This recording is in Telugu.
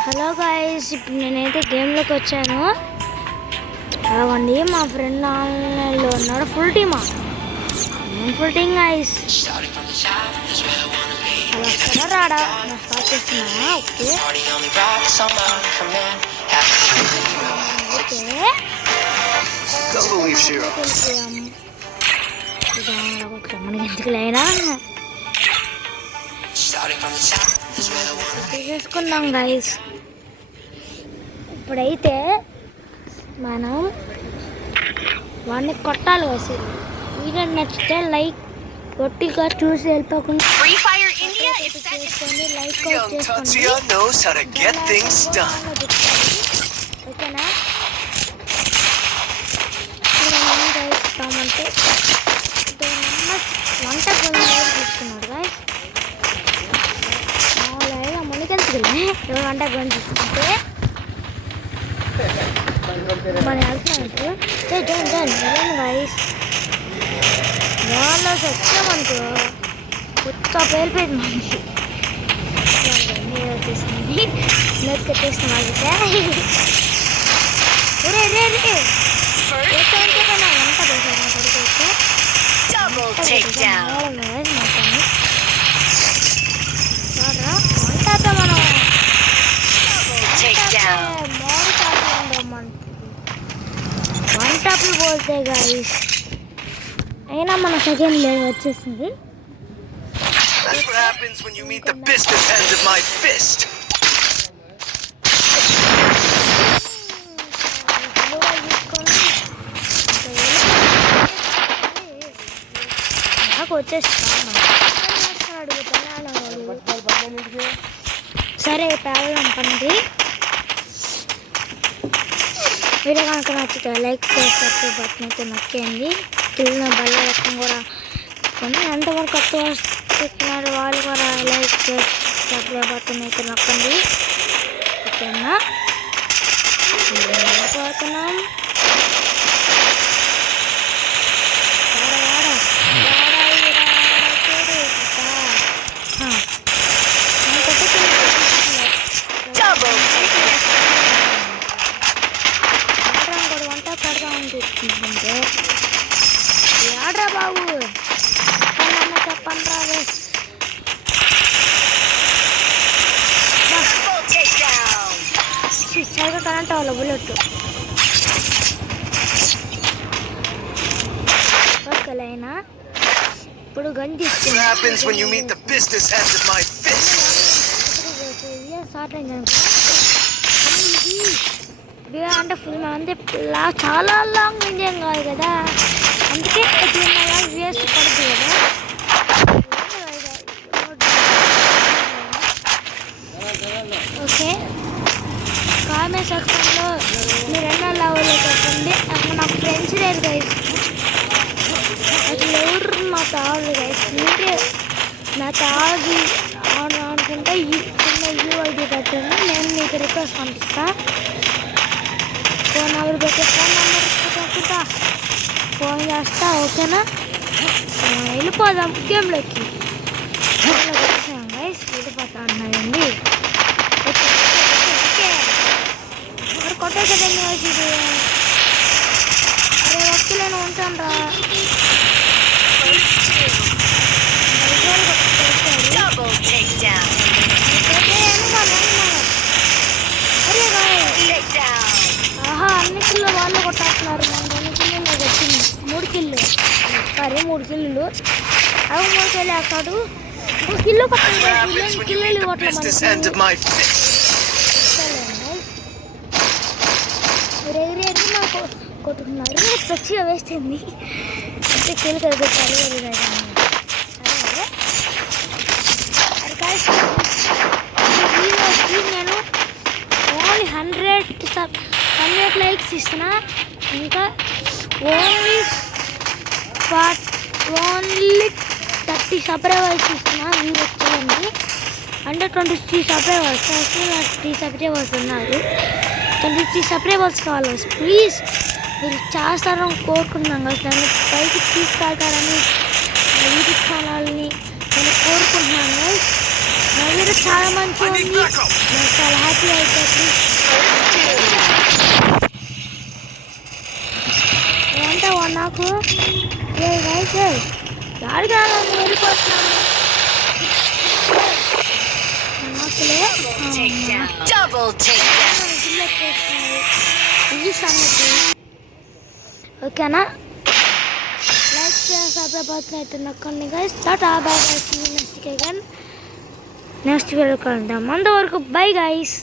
హలో గాయ్స్, ఇప్పుడు నేనైతే గేమ్లోకి వచ్చాను. అవండి మా ఫ్రెండ్ ఆన్లైన్లో ఉన్నాడు. ఫుల్ టీమా? నేను ఫుల్ టీమ్ గాయ్స్. అలా వస్తాడా రాడా? నా స్టార్ట్ చేస్తున్నా. ఓకే మనకి ఎందుకు లేనా చేసుకుందాం గైస్. ఇప్పుడైతే మనం వాడిని కొట్టాలి కదా. వీడియో నచ్చితే లైక్ గట్టిగా చూసి వెళ్ళిపోకుండా చేసుకోండి. లైక్ చేసుకోండి. ఓకేనా? ఏం చేస్తామంటే వంట తీసుకున్నాడు గాయస్. వంట గొంతు తీసుకుంటే మన వెళ్తున్నట్టు గాయస్. వాళ్ళు వచ్చామనుకో కొత్త పేలిపోయింది మనకి. నీరు వచ్చేసింది, నెట్ కట్టేసిన వాళ్ళకి. రే రే రే వంట వంటతో మనం వన్ టాప్లు పోతే గాయస్. అయినా మన సెకండ్ లేవ్ వచ్చేసింది. సరే ప్రాబ్లం పండి. వీడియో కనుక నచ్చితే లైక్ చేస్తే బటన్ అయితే నొక్కేయండి. తిరిగిన బల్ల రకం కూడా ఎంతవరకు కొత్త చెప్తున్నారు వాళ్ళు కూడా లైక్ చేసి సబ్స్క్రైబ్ బటన్ అయితే నొక్కండి. ఓకేనా? పోతున్నాం. ఆడరా బాబు, చెప్పండి రాదు. సరిగా కరెంట్ అవ్వాలి బుల్లెట్. ఓకేలైనా ఇప్పుడు గన్ అంటే ఫిల్మ్ అంటే చాలా లాంగ్ ఇంజన్ కాదు కదా, అందుకే వేస్ట్ పడుతుంది కదా. ఓకే, కామెంట్ సెక్షన్లో మీరు ఎన్నో లెవెల్లో చెప్పండి. నాకు ఫ్రెండ్స్ లేదు గైస్, అసలు ఎవరు నా తాడు గైస్. మీరే నా తాగి అనుకుంటే చిన్న యూఐడి పెట్టండి, నేను మీకు రిక్వెస్ట్ పంపిస్తాను. ఫోన్ నెంబర్ పెట్టే ఫోన్ నెంబర్ పెట్టుకుంటా ఫోన్ చేస్తా. ఓకేనా? వెళ్ళిపోదాం గేమ్లోకి. వచ్చేసాం గైస్, వెళ్ళిపోతా ఉన్నాయండి. మరి కొట్టే కదండి ఇది. అరే వస్తువులను ఉంటాను రా. ఆహా, అన్ని కిల్లో వాళ్ళు కొట్టేస్తున్నారు. మనకు 2 కిల్లు వచ్చింది. 3 కిల్లు సరే 3 కిల్లులు అవి 3 కిల్లు వేస్తాడు. 1 కిల్లో కొట్టాలి. కిల్లు కొట్టలేదు. మీరు ఎగిరి నాకు కొట్టుకున్నారు. పచ్చిగా వేస్తుంది అంటే కిల్లు కనిపెట్టాలి. నేను ఓన్లీ 100 లైక్స్ ఇస్తున్నా. ఇంకా ఓన్లీ 30 సబ్స్క్రైబర్స్ ఇస్తున్నా. మీరు వచ్చేయండి. అంటే 23 సబ్స్క్రైబర్స్ 3 సబ్స్క్రైబర్స్ ఉన్నారు. 23 సబ్స్క్రైబర్స్ కావాలి. ప్లీజ్ మీరు చేస్తారని కోరుకుంటున్నాను కదా. నన్ను పైకి తీసుకెళ్తారని యూట్యూబ్ ఛానల్ని నేను కోరుకుంటున్నాను. వీరు చాలా మంచిగా ఉంది, నాకు చాలా హ్యాపీ అయిపోతుంది. ఏమంటావా నాకు అయితే యాడికి రాలని వెళ్ళిపోతున్నాను నాకులే ఇది సంగతి. ఓకేనా, లైక్ చేసి సబ్స్క్రైబ్ అయితే నొక్కండి guys. Tata bye bye, see you next video కలుద్దాం. అంతవరకు బై గైస్.